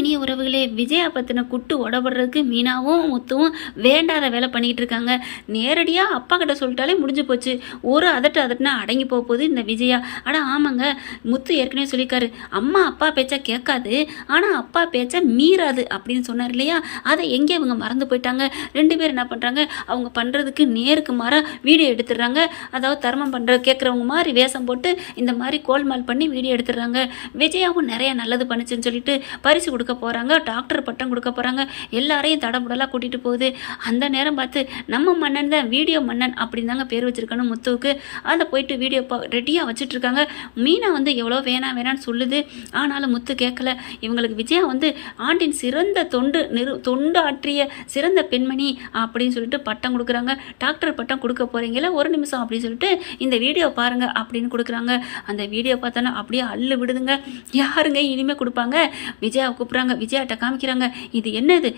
இனிய உறவுகளே விஜயா பற்றின குட்டு உடபடுறதுக்கு மீனாவும் முத்துவும் வேண்டாத வேலை பண்ணிக்கிட்டு இருக்காங்க. நேரடியாக அப்பா கிட்ட சொல்லிட்டாலே முடிஞ்சு போச்சு. ஒரு அதட்டு அதட்டுனா அடங்கி போக போகுது இந்த விஜயா. ஆனால் ஆமாங்க முத்து ஏற்கனவே சொல்லியிருக்காரு. அம்மா அப்பா பேச்சா கேட்காது. ஆனால் அப்பா பேச்சா மீறாது அப்படின்னு சொன்னார் இல்லையா? அதை எங்கே இவங்க மறந்து போயிட்டாங்க? ரெண்டு பேரும் என்ன பண்ணுறாங்க அவங்க பண்ணுறதுக்கு நேருக்கு மாறாக வீடியோ எடுத்துடுறாங்க. அதாவது தர்மம் பண்ணுற கேட்குறவங்க மாதிரி வேஷம் போட்டு இந்த மாதிரி கோல்மால் பண்ணி வீடியோ எடுத்துடுறாங்க. விஜயாவும் நிறைய நல்லது பண்ணுச்சுன்னு சொல்லிட்டு பரிசு கொடுக்க கொடுக்க போகிறாங்க டாக்டர் பட்டம் கொடுக்க போகிறாங்க எல்லாரையும் தடபுடலாக கூட்டிகிட்டு போகுது. அந்த நேரம் பார்த்து நம்ம மன்னன் தான் வீடியோ மன்னன் அப்படின்னு தாங்க பேர் வச்சிருக்கணும் முத்துவுக்கு. அதை போயிட்டு வீடியோ ரெடியாக வச்சுட்ருக்காங்க. மீனா வந்து எவ்வளோ வேணாம் வேணான்னு சொல்லுது. ஆனாலும் முத்து கேட்கல. இவங்களுக்கு விஜயா வந்து ஆண்டின் சிறந்த தொண்டு நிறு தொண்டு ஆற்றிய சிறந்த பெண்மணி அப்படின்னு சொல்லிட்டு பட்டம் கொடுக்குறாங்க. டாக்டர் பட்டம் கொடுக்க போகிறீங்களா ஒரு நிமிஷம் அப்படின்னு சொல்லிட்டு இந்த வீடியோ பாருங்கள் அப்படின்னு கொடுக்குறாங்க. அந்த வீடியோ பார்த்தோன்னா அப்படியே அள்ளு விடுதுங்க. யாருங்க இனிமேல் கொடுப்பாங்க? விஜயா கூப்பிட்றாங்க விஜயாட்ட காமிக்கிறாங்க இது என்னது?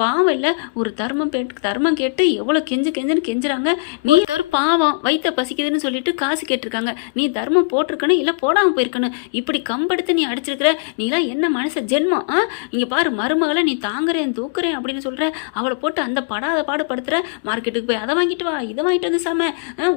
பாவம் இல்லை ஒரு தர்மம் தர்மம் கேட்டு எவ்வளோ கெஞ்சு கெஞ்சுன்னு கெஞ்சுறாங்க. நீ ஒரு பாவம் வயிற்ற பசிக்குதுன்னு சொல்லிட்டு காசு கேட்டிருக்காங்க. நீ தர்மம் போட்டிருக்கணும் இல்லை போடாமல் போயிருக்கணும். இப்படி கம்பெடுத்து நீ அடிச்சிருக்கிற நீலாம் என்ன மனச ஜென்மம்? ஆ இங்கே பாரு மருமகளை நீ தாங்குறேன் தூக்குறேன் அப்படின்னு சொல்கிற அவளை போட்டு அந்த படாத பாடு படுத்துற மார்க்கெட்டுக்கு போய் அதை வாங்கிட்டு வா இதை வாங்கிட்டு வந்து சாம.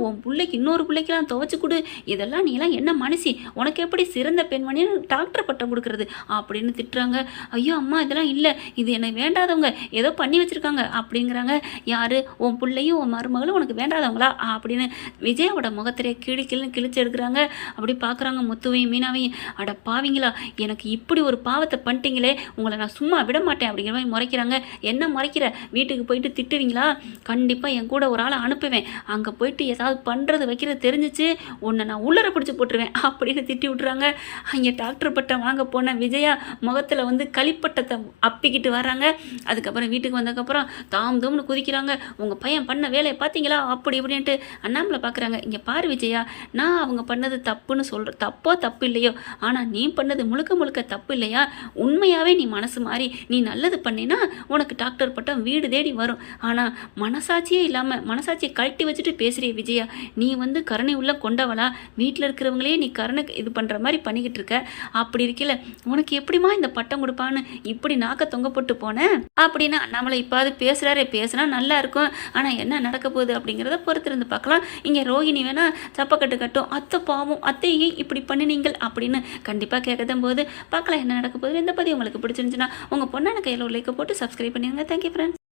உன் பிள்ளைக்கு இன்னொரு பிள்ளைக்கெல்லாம் துவைச்சு கொடு. இதெல்லாம் நீலாம் என்ன மனுஷி? உனக்கு எப்படி சிறந்த பெண்மணின்னு டாக்டர் பட்டம் கொடுக்கறது அப்படின்னு திட்டுறாங்க. ஐயோ அம்மா இதெல்லாம் இல்லை. இது என்னை வேண்டாதவங்க. ஏதோ பண்ணி வச்சுருக்காங்க. அப்படிங்கிறாங்க. யார்? உன் பிள்ளையும் உன் மருமகளும் உனக்கு வேண்டாதவங்களா? அப்படின்னு விஜயாவோட முகத்திலே கிழி கிளி கிழிச்சு எடுக்கிறாங்க. அப்படி பார்க்குறாங்க முத்துவையும் மீனாவையும். அட பாவிங்களா எனக்கு இப்படி ஒரு பாவத்தை பண்ணிட்டீங்களே. உங்களை நான் சும்மா விட மாட்டேன் அப்படிங்கிற மாதிரி முறைக்கிறாங்க. என்ன முறைக்கிற? வீட்டுக்கு போயிட்டு திட்டுவீங்களா? கண்டிப்பாக என் கூட ஒரு ஆளை அனுப்புவேன். அங்கே போயிட்டு ஏதாவது பண்ணுறது வைக்கிறது தெரிஞ்சிச்சு. உன்னை நான் உள்ளர பிடிச்சி போட்டுருவேன். அப்படின்னு திட்டி விட்றாங்க அங்கே டாக்டர் பட்டம் வாங்க போன விஜயா முகத்தில் வந்து வந்து களிப்பட்டத்தை அப்பிக்கிட்டு வர்றாங்க. அதுக்கப்புறம் வீட்டுக்கு வந்ததுக்கப்புறம் தாம் தூம்னு குதிக்கிறாங்க. உங்கள் பையன் பண்ண வேலையை பார்த்தீங்களா? அப்படி இப்படின்ட்டு அண்ணாமலை பார்க்குறாங்க. இங்கே பாரு விஜயா நான் அவங்க பண்ணது தப்புன்னு சொல்கிற தப்போ தப்பு இல்லையோ? ஆனால் நீ பண்ணது முழுக்க முழுக்க தப்பு இல்லையா? உண்மையாகவே நீ மனசு மாறி நீ நல்லது பண்ணினா உனக்கு டாக்டர் பட்டம் வீடு தேடி வரும். ஆனால் மனசாட்சியே இல்லாமல் மனசாட்சியை கழட்டி வச்சுட்டு பேசுகிறிய விஜயா. நீ வந்து கருணை உள்ள கொண்டவளா? வீட்டில் இருக்கிறவங்களே நீ கருணை இது பண்ணுற மாதிரி பண்ணிக்கிட்டு இருக்க. அப்படி இருக்கல உனக்கு எப்படிம்மா இந்த பட்டம் கொடுப்பான்னு இப்படி நாக்க தொங்க போட்டு போனேன் அப்படின்னா நம்மளை இப்பாவது பேசுகிறாரே பேசுனா நல்லா இருக்கும். ஆனால் என்ன நடக்க போகுது அப்படிங்கிறத பொறுத்திருந்து பார்க்கலாம். இங்கே ரோஹிணி வேணா சப்பக்கட்டு கட்டும். அத்தை பாவம் அத்தையே இப்படி பண்ணினீங்கள் அப்படின்னு கண்டிப்பாக கேட்கதான் போது பார்க்கலாம் என்ன நடக்க போகுது. இந்த பதிவு உங்களுக்கு பிடிச்சிருந்துச்சுன்னா உங்கள் பொண்ணான கையில் ஒரு லைக்கை போட்டு சப்ஸ்கிரைப் பண்ணிடுங்க தேங்க்யூ ஃப்ரெண்ட்ஸ்